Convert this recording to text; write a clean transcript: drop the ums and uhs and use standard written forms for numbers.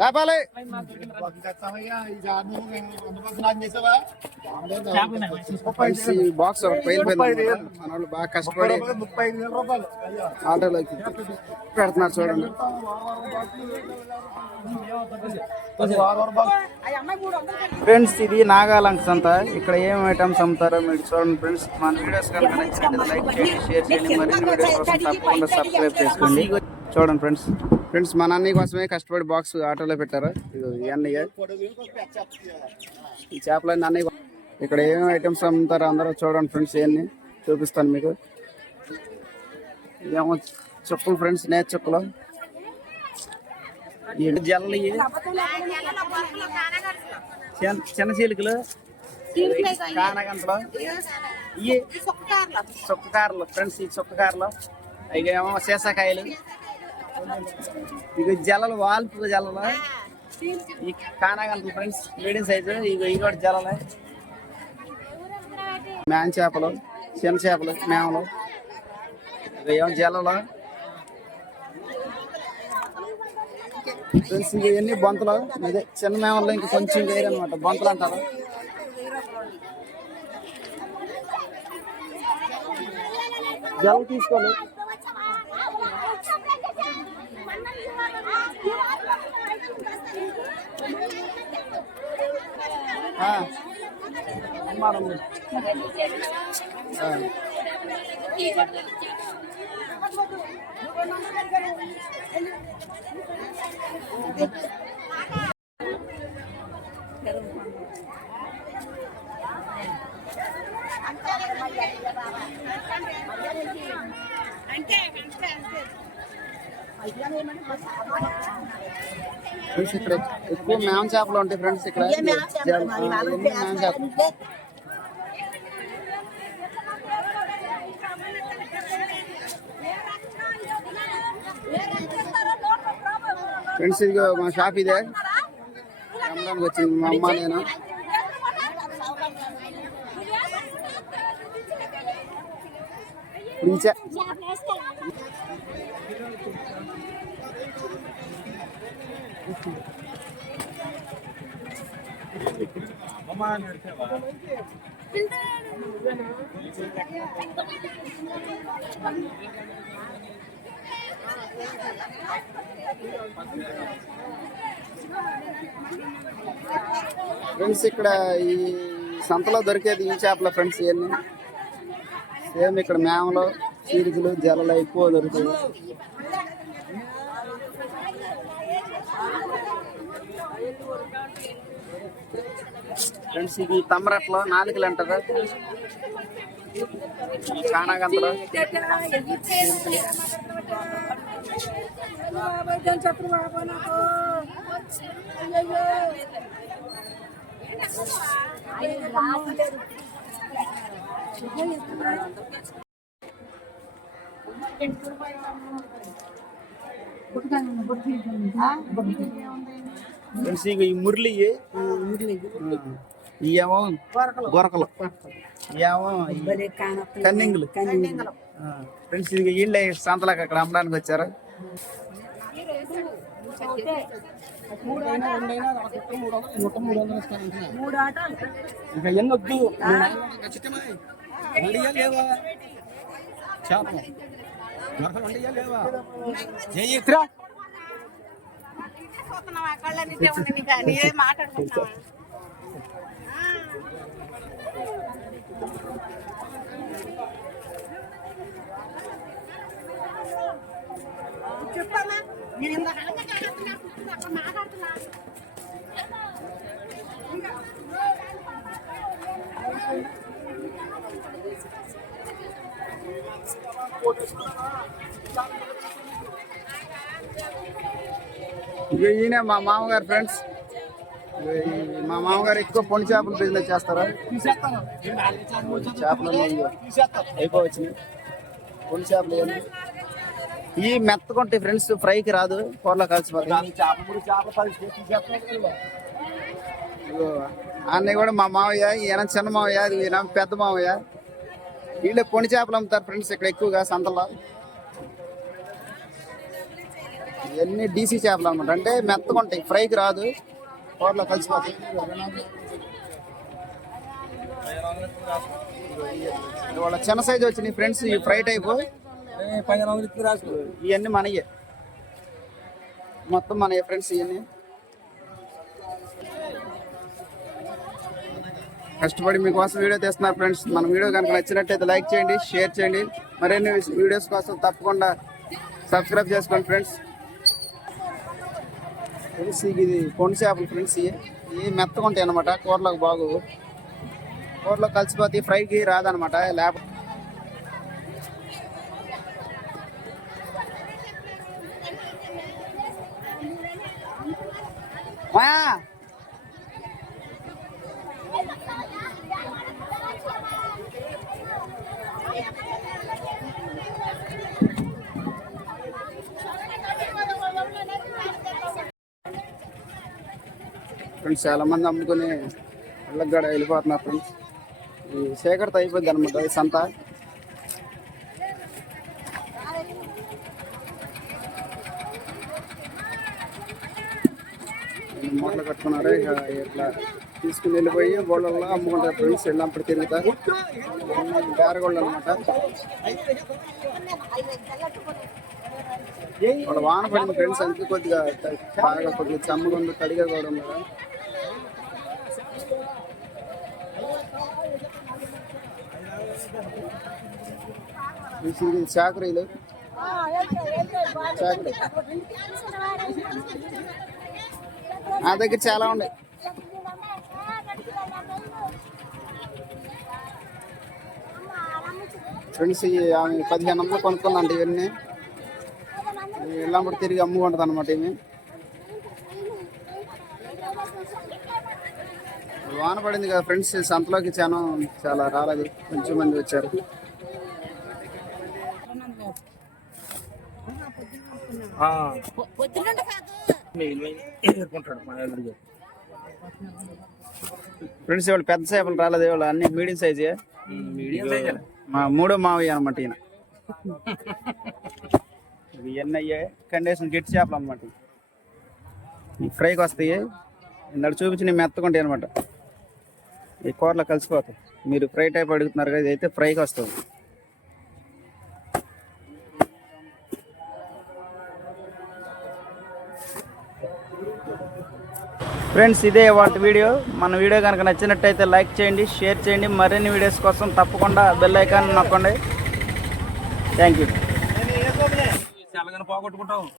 లేపాలి బాక్స్ పోయిపోయింది. మన వాళ్ళు బాగా కష్టపడి ఆటోలోకి పెడుతున్నారు చూడండి. ఫ్రెండ్స్ ఇది నాగాలంక సంత. ఇక్కడ ఏం ఐటమ్స్ అమ్ముతారో మీరు చూడండి ఫ్రెండ్స్. మన వీడియోస్ కనుక నచ్చినట్లయితే లైక్ చేయండి, షేర్ చేయండి. మరిన్ని వీడియోస్ కోసం తప్పకుండా సబ్స్క్రైబ్ చేసుకోండి. చూడండి ఫ్రెండ్స్ మన అన్నయ్య కోసమే కష్టపడి బాక్స్ ఆటోలో పెట్టారు. ఈ అన్నయ్య ఈ చేపలన్నీ అన్నయ్య. ఇక్కడ ఏమేమి ఐటమ్స్ అమ్ముతారో అందరూ చూడండి ఫ్రెండ్స్. ఇవన్నీ చూపిస్తాను మీకు. ఏమో చుక్కలు ఫ్రెండ్స్, నేత చుక్కలు, జల్లలు, చిన్న చీలికలు, కానగంటలు, ఇవి చుక్కకారలు ఫ్రెండ్స్. ఈ చుక్కకారలు ఇక ఏమో సీసాకాయలు, ఇక జల్లలు, వాల్పు జల్లలు, ఈ కానగంటలు ఫ్రెండ్స్ మీడియం సైజు. ఇవి కూడా జల్లలే. మేన్ చేపలు, చిన్న చేపలు, మేమలు, ఇక ఏమో జల్లలు ఫ్రెండ్స్. ఇవన్నీ బొంతలు. అదే చిన్న మేమల్లో ఇంకా కొంచెం వేరే అనమాట, బొంతలు అంటారు. జల్ తీసుకోవాలి. ఇక్కడ ఎక్కువ మేమ చేపలు ఉంటాయి ఫ్రెండ్స్. ఇక్కడ మేమ చేపలు. ఫ్రెండ్స్ ఇదిగో మా షాప్ ఇదే. అమ్మడానికి వచ్చింది మా అమ్మ నేను. ఫ్రెండ్స్ ఇక్కడ ఈ సంతలో దొరికేది ఈ చేపల ఫ్రెండ్స్. ఇవన్నీ సేమ్ ఇక్కడ మేమలు, చీరికలు, జలలు ఎక్కువ దొరుకుతాయి. ఫ్రెండ్స్ ఇది తమ్మరట్లు, నాలుకలు అంటారు, కానాగంతలు, ఫ్రెండ్స్ ఈ మురళి, ఇవేమో గొరకలు, ఇవేమో కన్నింగులు ఫ్రెండ్స్. ఇది వీళ్ళే సంతలకు అక్కడ అమ్మడానికి వచ్చారు. ఇంకా ఎన్నొద్దు చెప్పమ్మా. నేను మాట్లాడుతున్నా. ఈయన మా మామగారు ఫ్రెండ్స్. మా మామగారు ఎక్కువ పొని చేపలు బిజినెస్ చేస్తారు. చేపలు అయిపోవచ్చినాయి. పొని చేపలు ఈ మెత్తకుంటాయి ఫ్రెండ్స్, ఫ్రైకి రాదు, కూరలో కలిసిపోతాయి. అన్నీ కూడా మా మావయ్య, ఈయన చిన్న మావయ్య, ఈయన పెద్ద మావయ్య. వీళ్ళే పొని చేపలు అమ్ముతారు ఫ్రెండ్స్ ఇక్కడ ఎక్కువగా సంతలో. ఇవన్నీ డీసీ చేపలు అనమాట, అంటే మెత్తగా ఉంటాయి, ఫ్రైకి రాదు, కూరలో కలిసిపోతాయి. వాళ్ళ చిన్న సైజు వచ్చినాయి ఫ్రెండ్స్, ఈ ఫ్రై టైపు. ఇవన్నీ మనయే, మొత్తం మనయే ఫ్రెండ్స్. ఇవన్నీ కష్టపడి మీకోసం వీడియో తీస్తున్నారు ఫ్రెండ్స్. మన వీడియో కనుక నచ్చినట్టయితే లైక్ చేయండి, షేర్ చేయండి. మరిన్ని వీడియోస్ కోసం తప్పకుండా సబ్స్క్రైబ్ చేసుకోండి ఫ్రెండ్స్. ఫ్రెండ్స్ ఇది కొండ చేపలు ఫ్రెండ్స్. ఇవి మెత్తగా ఉంటాయి అనమాట, కూరలోకి బాగు, కూరలో కలిసిపోతే ఫ్రైకి రాదనమాట. లేకపోతే ఫ్రెండ్స్ చాలా మంది అమ్ముకుని ఇళ్ళకి కూడా వెళ్ళిపోతున్నారు ఫ్రెండ్స్. ఈ సేకరత అయిపోద్ది అనమాట ఈ సంత. మూటలు కట్టుకున్నారు, ఇక ఇట్లా తీసుకుని వెళ్ళిపోయి బోళ్ళల్లో అమ్ముకుంటారు ఫ్రెండ్స్. వెళ్ళినప్పుడు తిరుగుతారు, బేరగోళ్ళు అనమాట. వాళ్ళ వాన పడింది ఫ్రెండ్స్, అందుకే కొద్దిగా బాగా కొద్దిగా చమ్మగా ఉంది, తడిగా కూడా ఉంది కదా. చాకరీలు, చాకరీ నా దగ్గర చాలా ఉన్నాయి. ఫ్రెండ్స్ ఆమె 15 వందలు కొనుక్కుందంట. ఇవన్నీ వెళ్ళినప్పుడు తిరిగి అమ్ముకుంటుంది అనమాట. ఇవి వాన పడింది కదా ఫ్రెండ్స్, సంతలోకి చాలా రాలేదు, కొంచెం మంది వచ్చారు. ఫ్రెండ్స్ ఇవాళ పెద్ద చేపలు రాలేదు, ఇవాళ అన్ని మీడియం సైజే. మా మూడో మావయ్య అనమాట ఈయన. ఇవన్నీ అయ్యాయి కండిషన్ గట్టి చేపలు అనమాట. ఈ ఫ్రైకి వస్తాయి, ఇందాక చూపించిన మెత్తకుంటాయి అనమాట. ఈ కూరలో కలిసిపోతాయి. మీరు ఫ్రై టైప్ అడుగుతున్నారు కదా, ఇది అయితే ఫ్రైకి వస్తుంది. ఫ్రెండ్స్ ఇదే వాటి వీడియో. మన వీడియో కనుక నచ్చినట్టయితే లైక్ చేయండి, షేర్ చేయండి. మరిన్ని వీడియోస్ కోసం తప్పకుండా బెల్ ఐకాన్ నొక్కండి. Thank you.